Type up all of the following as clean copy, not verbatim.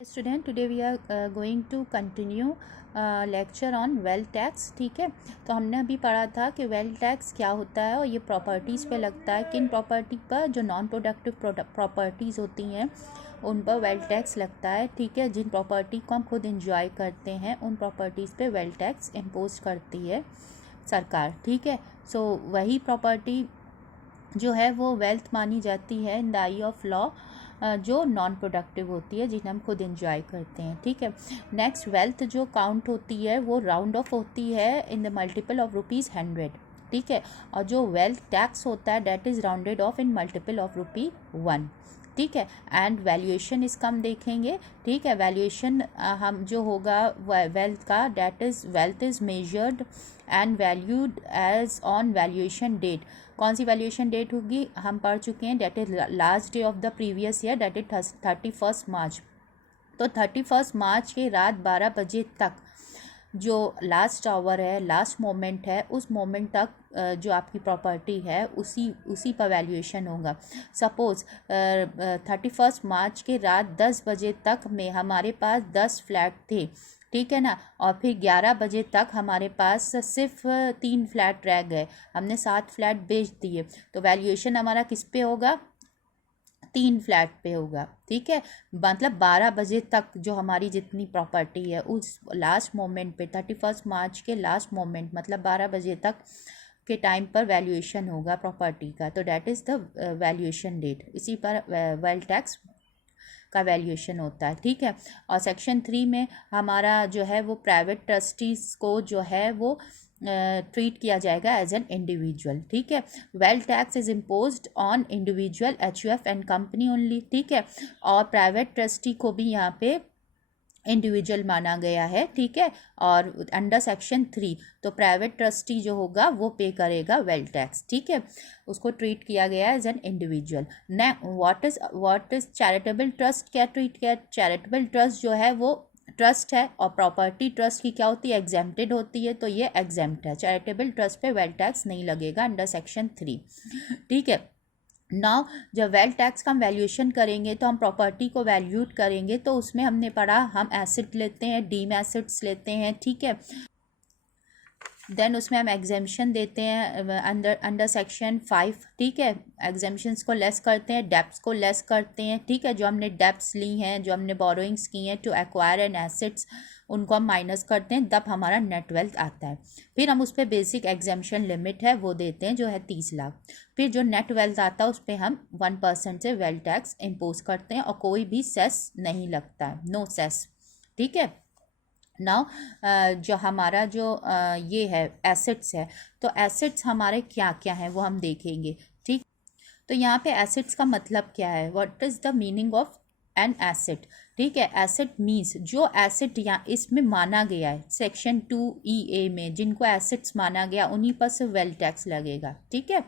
Student today we are going to continue lecture on wealth tax. ठीक है, तो हमने अभी पढ़ा था कि वेल्थ टैक्स क्या होता है और ये प्रॉपर्टीज़ पे लगता है। किन प्रॉपर्टी पर? जो नॉन प्रोडक्टिव प्रॉपर्टीज़ होती हैं उन पर वेल्थ टैक्स लगता है। ठीक है, जिन प्रॉपर्टी को हम खुद इंजॉय करते हैं उन प्रॉपर्टीज़ पे वेल्थ टैक्स इम्पोज करती है सरकार। ठीक है, सो वही प्रॉपर्टी जो है वो वेल्थ मानी जाती है in the I of law, जो नॉन प्रोडक्टिव होती है, जिन्हें हम खुद इंजॉय करते हैं। ठीक है, नेक्स्ट वेल्थ जो काउंट होती है वो राउंड ऑफ होती है इन द मल्टीपल ऑफ ₹100। ठीक है, और जो वेल्थ टैक्स होता है that is rounded off in multiple of ₹1। ठीक है, एंड वैल्यूएशन इसका हम देखेंगे। ठीक है, वैल्यूएशन हम जो होगा वेल्थ का, that is wealth is measured and valued as on valuation date. कौन सी वैल्यूएशन डेट होगी हम पढ़ चुके हैं, that is last day of the previous year, that is 31 March. तो 31 मार्च के रात 12 बजे तक जो लास्ट आवर है, लास्ट मोमेंट है, उस मोमेंट तक जो आपकी प्रॉपर्टी है उसी पर वैल्यूएशन होगा। सपोज़ 31 मार्च के रात 10 बजे तक में हमारे पास 10 फ्लैट थे। ठीक है ना, और फिर 11 बजे तक हमारे पास सिर्फ 3 फ्लैट रह गए, हमने 7 फ्लैट बेच दिए, तो वैल्यूएशन हमारा किस पे होगा? 3 फ्लैट पे होगा। ठीक है, मतलब 12 बजे तक जो हमारी जितनी प्रॉपर्टी है उस लास्ट मोमेंट पे, 31 मार्च के लास्ट मोमेंट मतलब 12 बजे तक के टाइम पर वैल्यूएशन होगा प्रॉपर्टी का, तो that is the valuation date. इसी पर वेल्थ टैक्स का वैल्यूएशन होता है। ठीक है, और सेक्शन 3 में हमारा जो है वो प्राइवेट ट्रस्टीज़ को जो है वो ट्रीट किया जाएगा एज एन इंडिविजुअल। ठीक है, wealth tax is imposed on individual, HUF and company only. ठीक है, और प्राइवेट ट्रस्टी को भी यहाँ पे इंडिविजुअल माना गया है। ठीक है, और अंडर सेक्शन 3 तो प्राइवेट ट्रस्टी जो होगा वो पे करेगा वेल्थ टैक्स। ठीक है, उसको ट्रीट किया गया एज एन इंडिविजुअल। न व्हाट इज चैरिटेबल ट्रस्ट? क्या ट्रीट किया? चैरिटेबल ट्रस्ट जो है वो ट्रस्ट है, और प्रॉपर्टी ट्रस्ट की क्या होती है? एग्जेम्प्टेड होती है, तो ये एग्जेम्प्ट है। चैरिटेबल ट्रस्ट पे वेल्थ टैक्स नहीं लगेगा अंडर सेक्शन 3। ठीक है, नाउ जब वेल्थ टैक्स का हम वैल्यूएशन करेंगे तो हम प्रॉपर्टी को वैल्यूट करेंगे, तो उसमें हमने पढ़ा हम एसेट लेते हैं, डीम एसेट्स लेते हैं। ठीक है, देन उसमें हम एग्जेम्पशन देते हैं अंडर सेक्शन 5। ठीक है, एग्जेम्पशंस को लेस करते हैं, डेप्स को लेस करते हैं। ठीक है, जो हमने डेप्स ली हैं, जो हमने बोरोइंग्स की हैं टू एक्वायर एंड एसेट्स, उनको हम माइनस करते हैं, तब हमारा नेट वेल्थ आता है। फिर हम उस पर बेसिक एग्जेम्पशन लिमिट है वो देते हैं जो है 30 लाख। फिर जो नेट वेल्थ आता है उस पर हम 1% से वेल्थ टैक्स इम्पोज करते हैं, और कोई भी सेस नहीं लगता है, नो सेस। ठीक है, नाउ जो हमारा जो ये है एसेट्स है, तो एसेट्स हमारे क्या क्या हैं वो हम देखेंगे। ठीक, तो यहाँ पे एसेट्स का मतलब क्या है? What is the meaning of an asset? ठीक है, एसेट मीन्स जो एसेट यहाँ इसमें माना गया है सेक्शन 2EA में, जिनको एसेट्स माना गया उन्हीं पर से वेल्थ टैक्स लगेगा। ठीक है,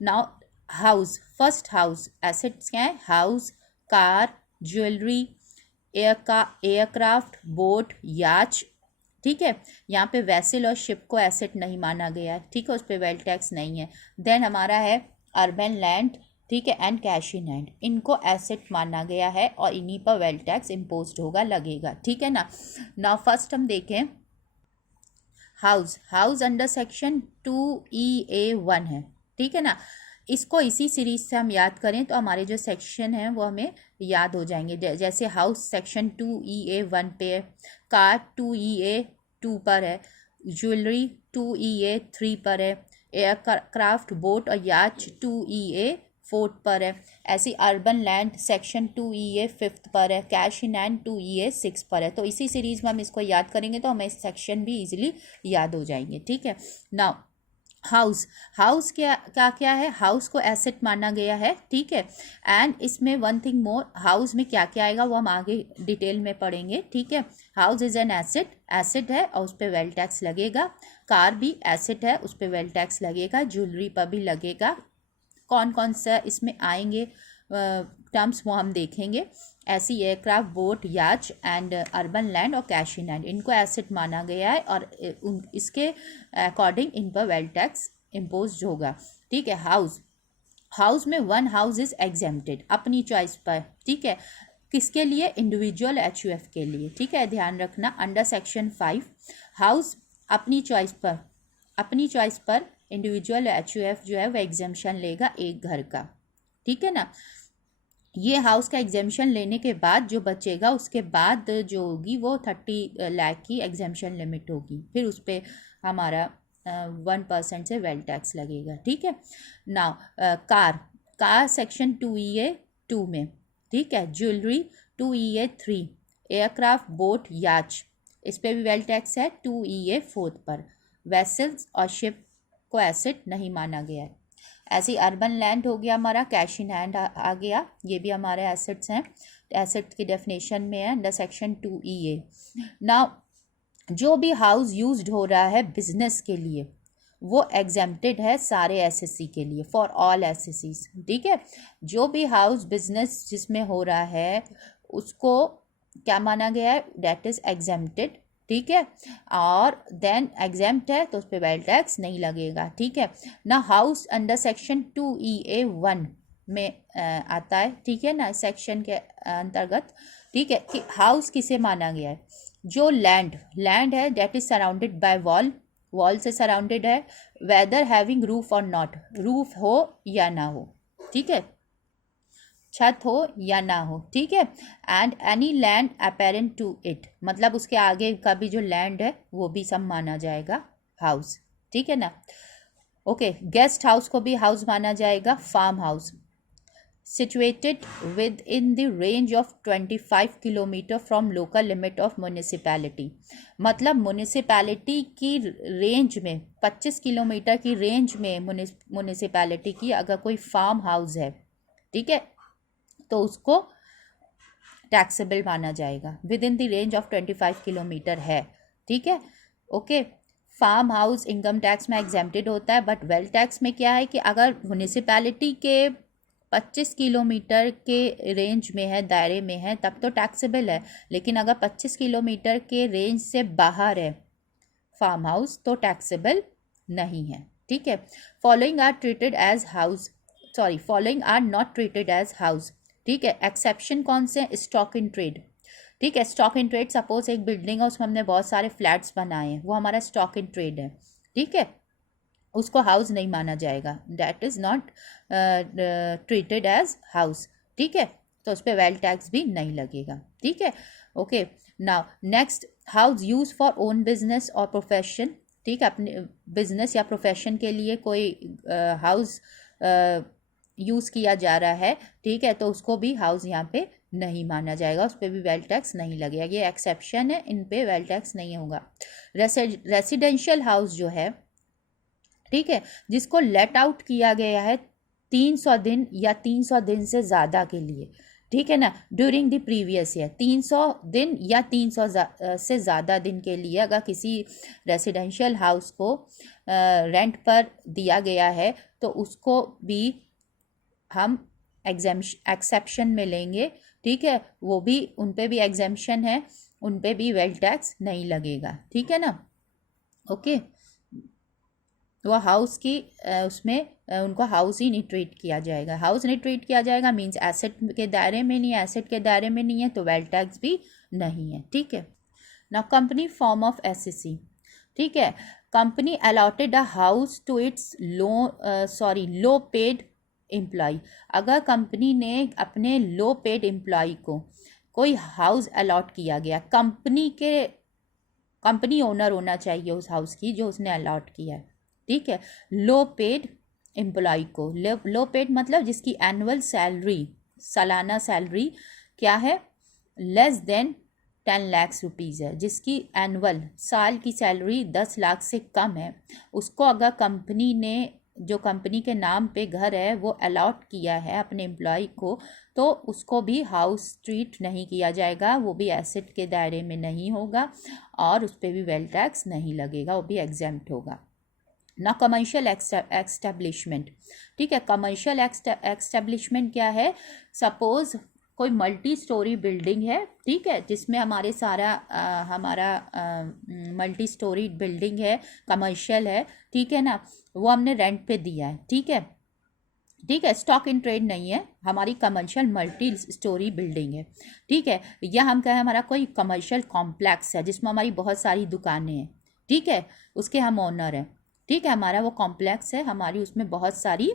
now house, first house assets क्या है? House, car, jewellery, aircraft, boat, याच। ठीक है, यहाँ पे वैसल और शिप को एसेट नहीं माना गया है। ठीक है, उस पर वेल्थ टैक्स नहीं है। देन हमारा है अर्बन लैंड, ठीक है, एंड कैश इन हैंड, इनको एसेट माना गया है और इन्हीं पर वेल्थ टैक्स इम्पोज होगा, लगेगा। ठीक है ना, नाउ फर्स्ट हम देखें house. House under section 2EA1 है। ठीक है ना, इसको इसी सीरीज से हम याद करें तो हमारे जो सेक्शन हैं वो हमें याद हो जाएंगे। जैसे हाउस सेक्शन 2EA1 पे है, कार 2EA2 पर है, ज्वेलरी 2EA3 पर है, एयरक्राफ्ट, बोट और याच 2EA4 पर है। ऐसी अर्बन लैंड सेक्शन 2EA5 पर है, कैश इन हैंड 2EA6 पर है। तो इसी सीरीज में हम इसको याद करेंगे तो हमें सेक्शन भी इजीली याद हो जाएंगे। ठीक है, नाउ हाउस, हाउस क्या क्या क्या है? हाउस को एसेट माना गया है। ठीक है, एंड इसमें वन थिंग मोर, हाउस में क्या क्या आएगा वो हम आगे डिटेल में पढ़ेंगे। ठीक है, house is an asset, asset है और उस पर वेल्थ टैक्स लगेगा। कार भी एसेट है, उस पर वेल्थ टैक्स लगेगा। ज्वेलरी पर भी लगेगा। कौन कौन सा इसमें आएंगे टर्म्स वो हम देखेंगे। ऐसी एयरक्राफ्ट, बोट, याच एंड अर्बन लैंड और कैश इन हैंड, इनको एसेट माना गया है और इसके अकॉर्डिंग इन पर वेल्थ टैक्स इम्पोज होगा। ठीक है, हाउस, हाउस में वन हाउस इज एग्जेम्प्टेड अपनी चॉइस पर। ठीक है, किसके लिए? इंडिविजुअल HUF के लिए, ठीक है, ध्यान रखना। अंडर सेक्शन 5 हाउस अपनी चॉइस पर इंडिविजुअल HUF जो है वो एग्जेम्पशन लेगा एक घर का, ठीक है ना। ये हाउस का एग्जेम्पशन लेने के बाद जो बचेगा उसके बाद जो होगी वो 30 लाख की एग्जेम्पशन लिमिट होगी, फिर उस पर हमारा 1% से वेल्थ टैक्स लगेगा, ठीक है। नाउ कार सेक्शन 2EA 2 में, ठीक है। ज्वेलरी 2EA 3, एयरक्राफ्ट, बोट, याच, इस पर भी वेल्थ टैक्स है 2EA 4 पर। वेसल्स और शिप को एसेट नहीं माना गया है। ऐसे अर्बन लैंड हो गया हमारा, कैश इन हैंड आ गया, ये भी हमारे एसेट्स हैं, एसेट की डेफिनेशन में है अंडर सेक्शन 2EA। नाउ जो भी हाउस यूज्ड हो रहा है बिजनेस के लिए वो एग्जेम्प्टेड है सारे एसएससी के लिए, फॉर ऑल एसएससीज, ठीक है। जो भी हाउस बिजनेस जिसमें हो रहा है उसको क्या माना गया है? दैट इज एग्जेम्प्टेड, ठीक है। और देन एग्जेम्प्ट है तो उस पर वेल्थ टैक्स नहीं लगेगा, ठीक है ना। हाउस अंडर सेक्शन 2EA 1 में आता है, ठीक है ना, सेक्शन के अंतर्गत, ठीक है। कि हाउस किसे माना गया है? जो लैंड है that is surrounded by wall से सराउंडेड है, वेदर हैविंग रूफ और नॉट, रूफ हो या ना हो, ठीक है, छत हो या ना हो, ठीक है। And any land appurtenant to it, मतलब उसके आगे का भी जो लैंड है वो भी सब माना जाएगा हाउस, ठीक है ना। ओके, गेस्ट हाउस को भी हाउस माना जाएगा। Farm house situated within the range of 25 kilometre from local limit of municipality, मतलब म्यूनिसिपैलिटी की रेंज में 25 किलोमीटर की रेंज में म्यूनिसिपैलिटी की अगर कोई फार्म हाउस है, ठीक है, तो उसको टैक्सेबल माना जाएगा। Within the range of 25 kilometre है, ठीक है। Okay, farm house income tax में एग्जेम्प्टेड होता है, बट वेल्थ टैक्स में क्या है कि अगर म्यूनिसिपैलिटी के 25 किलोमीटर के रेंज में है, दायरे में है, तब तो टैक्सेबल है। लेकिन अगर 25 किलोमीटर के रेंज से बाहर है फार्म हाउस तो टैक्सेबल नहीं है, ठीक है। Following are not treated as house, ठीक है। एक्सेप्शन कौन से हैं? स्टॉक इन ट्रेड, ठीक है। स्टॉक इन ट्रेड, सपोज एक बिल्डिंग है उसमें हमने बहुत सारे फ्लैट्स बनाए हैं, वो हमारा स्टॉक इन ट्रेड है, ठीक है, उसको हाउस नहीं माना जाएगा, that is not treated as house, ठीक है। तो उस पर वेल्थ टैक्स भी नहीं लगेगा, ठीक है। Okay, now next, house use for own business और प्रोफेशन, ठीक है, अपने बिजनेस या प्रोफेशन के लिए कोई हाउस यूज़ किया जा रहा है, ठीक है, तो उसको भी हाउस यहाँ पे नहीं माना जाएगा, उस पर भी वेल्थ टैक्स नहीं लगेगा। ये एक्सेप्शन है, इन पे वेल्थ टैक्स नहीं होगा। रेसिडेंशियल हाउस जो है, ठीक है, जिसको लेट आउट किया गया है 300 दिन या 300 दिन से ज़्यादा के लिए, ठीक है ना, ड्यूरिंग द प्रीवियस ईयर, 300 दिन या 300 से ज़्यादा दिन के लिए अगर किसी रेसिडेंशियल हाउस को रेंट पर दिया गया है तो उसको भी हम एक्सेप्शन में लेंगे, ठीक है, वो भी, उन पे भी एग्जेम्पशन है, उन पे भी वेल्थ टैक्स नहीं लगेगा, ठीक है ना। ओके, वो हाउस की उसमें उनको हाउस ही नहीं ट्रीट किया जाएगा। हाउस नहीं ट्रीट किया जाएगा मींस एसेट के दायरे में नहीं है, एसेट के दायरे में नहीं है तो वेल्थ टैक्स भी नहीं है, ठीक है ना। कंपनी फॉर्म ऑफ एसएससी, ठीक है, company allotted a house to its low paid employee, अगर कंपनी ने अपने लो पेड एम्प्लॉय को कोई हाउस अलॉट किया गया, कंपनी ओनर होना चाहिए उस हाउस की जो उसने अलॉट किया है, ठीक है। लो पेड एम्प्लॉय को, लो पेड मतलब जिसकी एनुअल सैलरी, सालाना सैलरी क्या है, लेस देन 10 लाख रुपीज़ है, जिसकी एनुअल साल की सैलरी 10 लाख से कम है, उसको अगर कंपनी ने, जो कंपनी के नाम पे घर है वो अलॉट किया है अपने एम्प्लॉय को, तो उसको भी हाउस ट्रीट नहीं किया जाएगा, वो भी एसेट के दायरे में नहीं होगा और उस पर भी वेल्थ टैक्स नहीं लगेगा, वो भी एग्जेम्प्ट होगा ना। कमर्शियल एस्टेब्लिशमेंट, ठीक है, कमर्शियल एस्टेब्लिशमेंट क्या है, सपोज कोई मल्टी स्टोरी बिल्डिंग है, ठीक है, जिसमें हमारा मल्टी स्टोरी बिल्डिंग है, कमर्शियल है, ठीक है ना, वो हमने रेंट पे दिया है, ठीक है, ठीक है। स्टॉक इन ट्रेड नहीं है, हमारी कमर्शियल मल्टी स्टोरी बिल्डिंग है। ठीक है, या हम कहें हमारा कोई कमर्शियल कॉम्प्लेक्स है जिसमें हमारी बहुत सारी दुकानें हैं। ठीक है, उसके हम ओनर हैं। ठीक है, हमारा वो कॉम्प्लेक्स है, हमारी उसमें बहुत सारी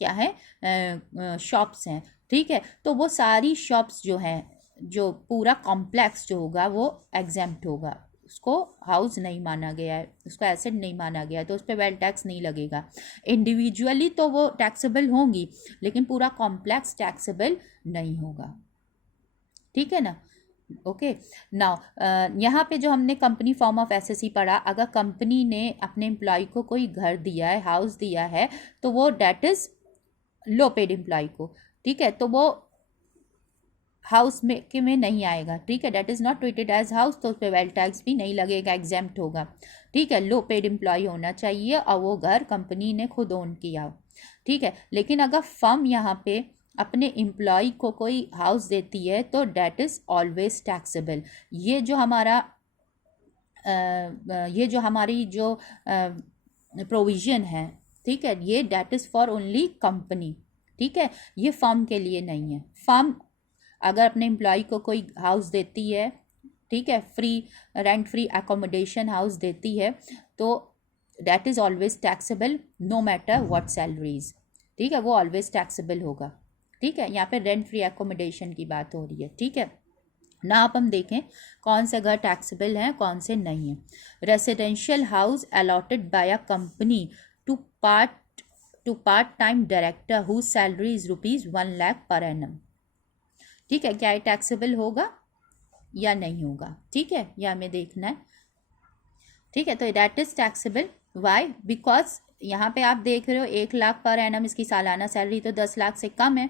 क्या है शॉप्स हैं। ठीक है, तो वो सारी शॉप्स जो हैं, जो पूरा कॉम्प्लेक्स जो होगा वो एग्जेम्प्ट होगा, उसको हाउस नहीं माना गया है, उसको एसेट नहीं माना गया है, तो उस पर वेल्थ टैक्स नहीं लगेगा। इंडिविजुअली तो वो टैक्सेबल होंगी, लेकिन पूरा कॉम्प्लेक्स टैक्सेबल नहीं होगा। ठीक है ना। ओके, नाउ यहाँ पे जो हमने कंपनी फॉर्म ऑफ एसएससी पढ़ा, अगर कंपनी ने अपने एम्प्लॉय को कोई घर दिया है, हाउस दिया है, तो वो that is low paid employee को। ठीक है, तो वो हाउस में नहीं आएगा। ठीक है, that is not treated as house, तो उस पर वेल्थ टैक्स भी नहीं लगेगा, एग्जेम्प्ट होगा। ठीक है, लो पेड एम्प्लॉय होना चाहिए और वो घर कंपनी ने खुद ओन किया हो। ठीक है, लेकिन अगर फर्म यहाँ पे अपने एम्प्लॉय को कोई हाउस देती है तो डेट इज़ ऑलवेज टैक्सेबल। ये जो हमारा ये जो हमारी जो प्रोविज़न है, ठीक है, ये that is for only company. ठीक है, ये फर्म के लिए नहीं है। फर्म अगर अपने एम्प्लॉय को कोई हाउस देती है, ठीक है, free rent free accommodation house देती है, तो that is always taxable no matter what salaries. ठीक है, वो ऑलवेज टैक्सेबल होगा। ठीक है, यहाँ पे रेंट फ्री एकोमोडेशन की बात हो रही है। ठीक है ना, अब हम देखें कौन से घर टैक्सेबल हैं, कौन से नहीं हैं। Residential house allotted by a company to part time director whose salary is ₹1,00,000 per annum. ठीक है, क्या ये टैक्सेबल होगा या नहीं होगा? ठीक है, यह हमें देखना है। ठीक है, तो that is taxable. Why? Because यहाँ पे आप देख रहे हो 1,00,000 पर एनम, इसकी सालाना सैलरी तो 10 लाख से कम है,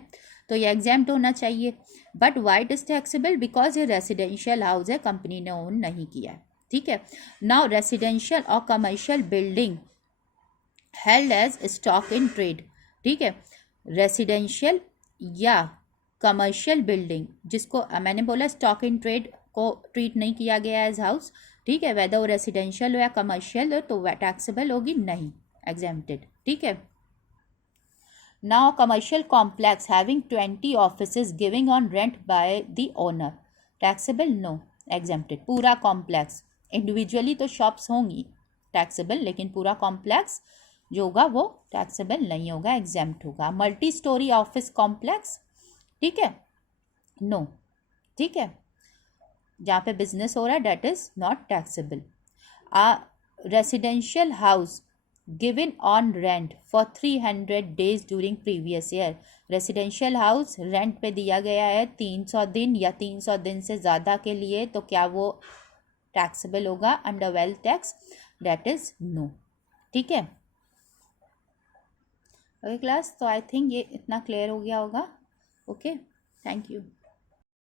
तो ये एग्जेम्प्ट होना चाहिए। But why it is taxable? Because ये रेसिडेंशियल हाउस है, कंपनी ने ओन नहीं किया है। ठीक है, नाउ रेसिडेंशियल और commercial building held as stock in trade. ठीक है, रेसिडेंशियल या कमर्शियल बिल्डिंग जिसको मैंने बोला स्टॉक इन ट्रेड को ट्रीट नहीं किया गया एज हाउस। ठीक है, वेदर वो रेसिडेंशियल हो या कमर्शियल हो तो वह टैक्सेबल होगी नहीं, एग्जेम्प्टेड। ठीक है, now commercial complex having 20 offices giving on rent by the owner, taxable no, exempted. पूरा कॉम्प्लेक्स, इंडिविजुअली तो शॉप्स होंगी टैक्सेबल, लेकिन पूरा कॉम्प्लेक्स जो होगा वो टैक्सेबल नहीं होगा, एग्जेम्प्ट होगा। मल्टी स्टोरी ऑफिस कॉम्प्लेक्स, ठीक है, नो। ठीक है, जहाँ पे बिजनेस हो रहा है that is not taxable. Residential house given on rent for 300 days during previous year, residential house rent पे दिया गया है 300 दिन या 300 दिन से ज़्यादा के लिए, तो क्या वो टैक्सेबल होगा under wealth tax? That is no. ठीक है, ओके क्लास, तो आई थिंक ये इतना क्लियर हो गया होगा। Okay, thank you.